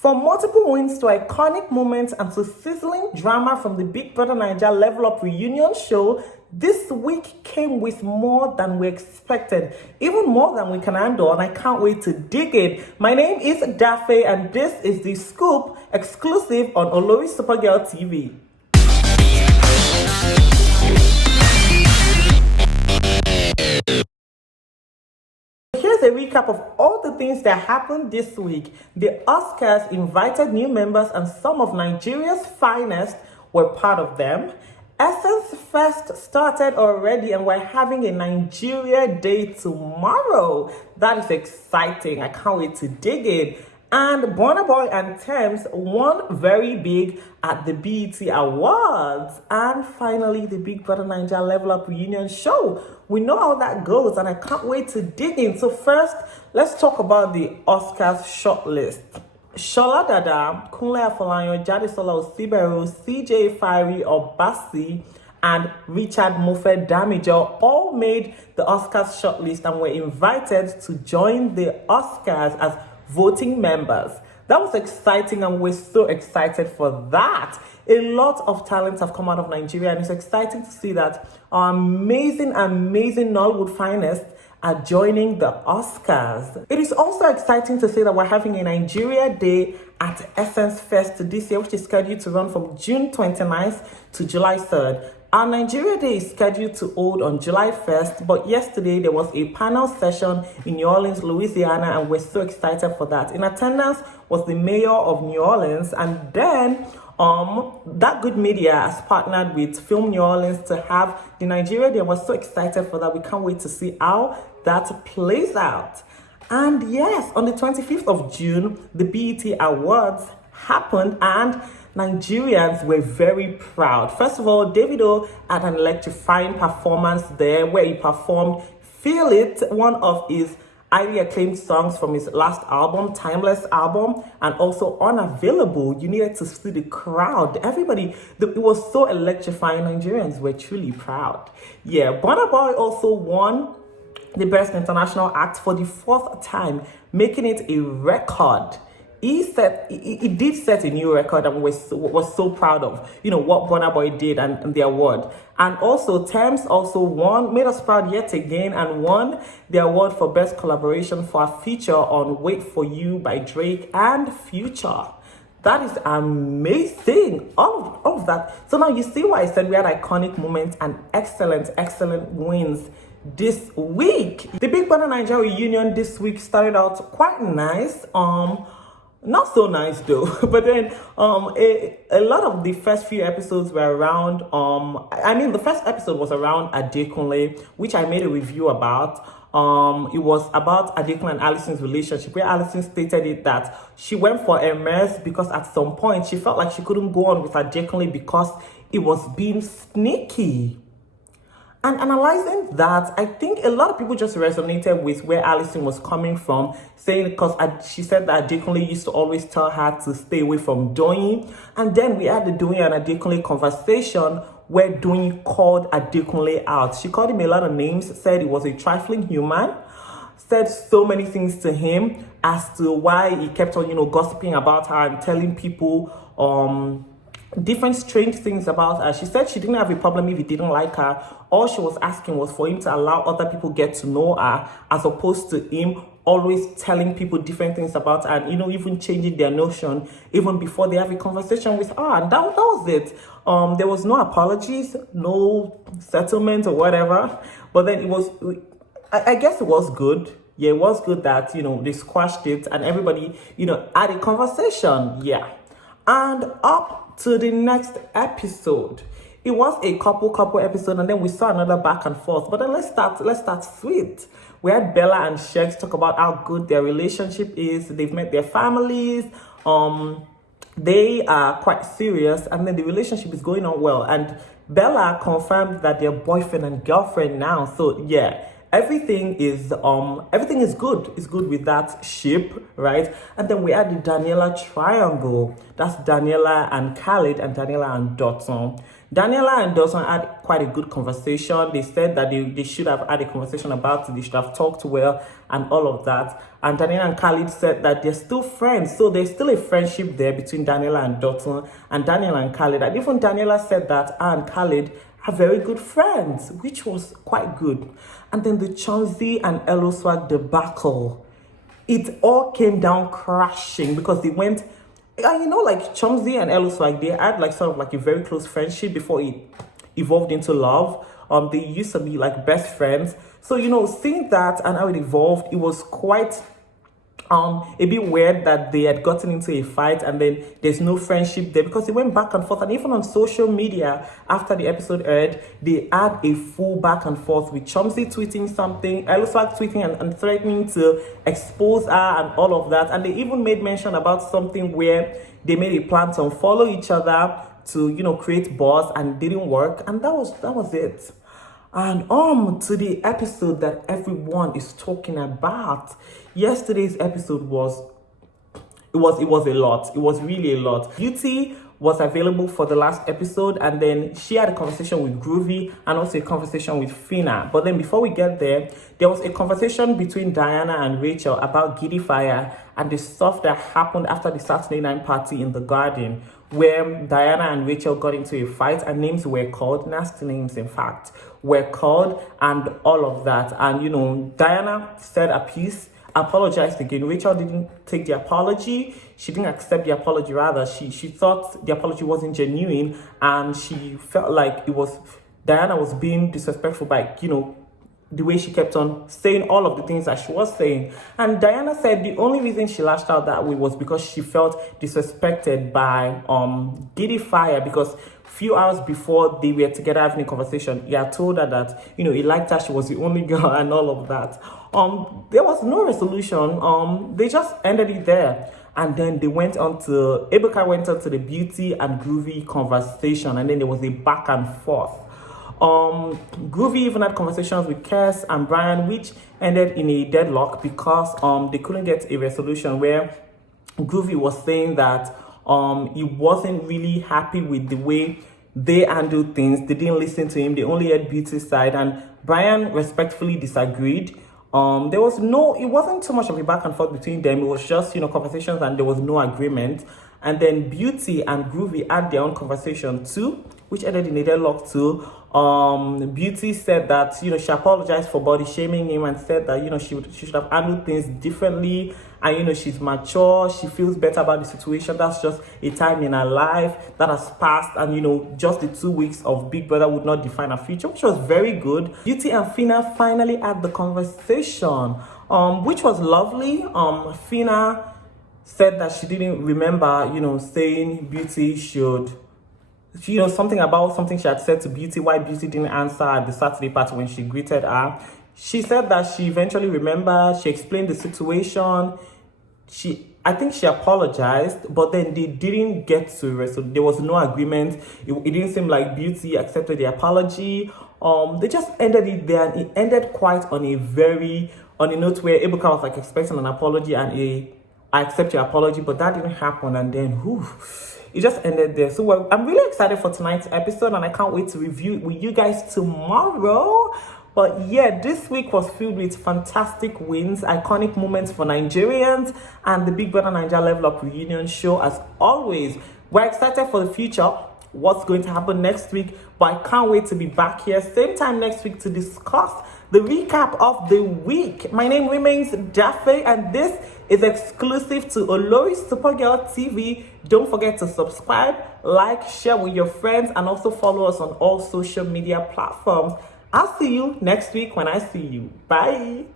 From multiple wins to iconic moments and to sizzling drama from the Big Brother Naija Level Up reunion show, this week came with more than we expected, even more than we can handle, and I can't wait to dig in. My name is Dafe, and this is The Scoop, exclusive on Olori Supergirl TV. Here's a recap of all the things that happened this week. The Oscars invited new members, and some of Nigeria's finest were part of them. Essence Fest started already, and we're having a Nigeria Day tomorrow. That is exciting. I can't wait to dig in. And Burna and Tems won very big at the BET Awards. And finally, the Big Brother Naija Level Up reunion show. We know how that goes, and I can't wait to dig in. So first, let's talk about the Oscars shortlist. Shola Dada, Kunle Afolayan, Jadisola Osiberu, CJ Fiery Obasi, and Richard Mofe Damijo all made the Oscars shortlist and were invited to join the Oscars as voting members. That was exciting, and we're so excited for that. A lot of talents have come out of Nigeria, and it's exciting to see that our amazing Nollywood finest are joining the Oscars. It is also exciting to say that we're having a Nigeria Day at Essence Fest this year, which is scheduled to run from June 29th to July 3rd. Our Nigeria Day is scheduled to hold on July 1st, but yesterday there was a panel session in New Orleans, Louisiana, and we're so excited for that. In attendance was the mayor of New Orleans, and then That Good Media has partnered with Film New Orleans to have the Nigeria Day. We're so excited for that. We can't wait to see how that plays out. And yes, on the 25th of June, the BET Awards happened, and Nigerians were very proud. First of all, Davido had an electrifying performance there where he performed Feel It, one of his highly acclaimed songs from his last album, Timeless album, and also Unavailable. You needed to see the crowd. Everybody, it was so electrifying. Nigerians were truly proud. Yeah, Burna also won the Best International Act for the 4th time, making it a record. He did set a new record, and was so proud of, what Burna did and the award. And also Tems also made us proud yet again, and won the award for Best Collaboration for a feature on Wait For You by Drake and Future. That is amazing. All of that. So now you see why I said we had iconic moments and excellent wins this week. The Big Brother Naija reunion this week started out quite nice. Not so nice though, but then a lot of the first few episodes were around the first episode was around Adekunle, which I made a review about. It was about Adekunle and Alison's relationship, where Alison stated it that she went for MS because at some point she felt like she couldn't go on with Adekunle because it was being sneaky. And analyzing that, I think a lot of people just resonated with where Alison was coming from, saying because she said that Adekunle used to always tell her to stay away from Doyin. And then we had the Doyin and Adekunle conversation where Doyin called Adekunle out. She called him a lot of names, said he was a trifling human, said so many things to him as to why he kept on, gossiping about her and telling people different strange things about her. She said she didn't have a problem if he didn't like her. All she was asking was for him to allow other people get to know her, as opposed to him always telling people different things about her and, even changing their notion even before they have a conversation with her. And that was it. There was no apologies, no settlement or whatever. But then I guess it was good. Yeah, it was good that, they squashed it and everybody, had a conversation. Yeah. And up to the next episode. It was a couple episode, and then we saw another back and forth. But then let's start sweet. We had Bella and Shex talk about how good their relationship is. They've met their families. They are quite serious, and then the relationship is going on well. And Bella confirmed that they're boyfriend and girlfriend now. So yeah, everything is good. It's good with that ship, right? And then we had the Daniela triangle. That's Daniela and Khalid and Daniela and Dotson. Daniela and Dawson had quite a good conversation. They said that they should have had a conversation about it. They should have talked well and all of that. And Daniela and Khalid said that they're still friends. So there's still a friendship there between Daniela and Dawson and Daniela and Khalid. And even Daniela said that her and Khalid are very good friends, which was quite good. And then the Chauncey and Elo Swag debacle. It all came down crashing because they went... like Chumsy and Ellis, like they had like sort of like a very close friendship before it evolved into love. They used to be like best friends. So, seeing that and how it evolved, it was quite a bit weird that they had gotten into a fight and then there's no friendship there because they went back and forth. And even on social media, after the episode aired, they had a full back and forth with Chumsy tweeting something, Eluswag tweeting and threatening to expose her and all of that. And they even made mention about something where they made a plan to unfollow each other to, create buzz, and it didn't work. And that was it. And to the episode that everyone is talking about. Yesterday's episode was a lot. It was really a lot. Beauty was available for the last episode, and then she had a conversation with Groovy and also a conversation with Fina. But then before we get there was a conversation between Diana and Rachel about Giddy Fire and the stuff that happened after the Saturday night party in the garden, where Diana and Rachel got into a fight and names were called, nasty names in fact, were called and all of that. And, Diana said a piece, apologized again. Rachel didn't take the apology. She didn't accept the apology, rather. She thought the apology wasn't genuine, and she felt like Diana was being disrespectful by, the way she kept on saying all of the things that she was saying. And Diana said the only reason she lashed out that way was because she felt disrespected by Giddy Fire, because few hours before they were together having a conversation, he had told her that, he liked her, she was the only girl and all of that. There was no resolution. They just ended it there. And then they went on to, Ebuka went on to the Beauty and Groovy conversation, and then there was a back and forth. Groovy even had conversations with Kes and Brian, which ended in a deadlock because they couldn't get a resolution, where Groovy was saying that he wasn't really happy with the way they handled things. They didn't listen to him. They only heard Beauty's side, and Brian respectfully disagreed. It wasn't too much of a back and forth between them. It was just, conversations, and there was no agreement. And then Beauty and Groovy had their own conversation too, which ended in a deadlock too. Beauty said that, she apologized for body shaming him and said that, she should have handled things differently. And, she's mature. She feels better about the situation. That's just a time in her life that has passed. And, just the 2 weeks of Big Brother would not define her future, which was very good. Beauty and Fina finally had the conversation, which was lovely. Fina said that she didn't remember, saying Beauty should... something about something she had said to Beauty, why Beauty didn't answer at the Saturday party when she greeted her. She said that she eventually remembered. She explained the situation. I think she apologized, but then they didn't get to it. So there was no agreement. It didn't seem like Beauty accepted the apology. They just ended it there, and it ended quite on a note where Ebuka was like expecting an apology and I accept your apology, but that didn't happen. And then, it just ended there. So I'm really excited for tonight's episode, and I can't wait to review it with you guys tomorrow. But yeah, this week was filled with fantastic wins, iconic moments for Nigerians, and the Big Brother Naija Level Up reunion show as always. We're excited for the future, what's going to happen next week, but I can't wait to be back here same time next week to discuss the recap of the week. My name remains Jaffe, and this is exclusive to Olori Supergirl TV. Don't forget to subscribe, like, share with your friends, and also follow us on all social media platforms. I'll see you next week when I see you. Bye.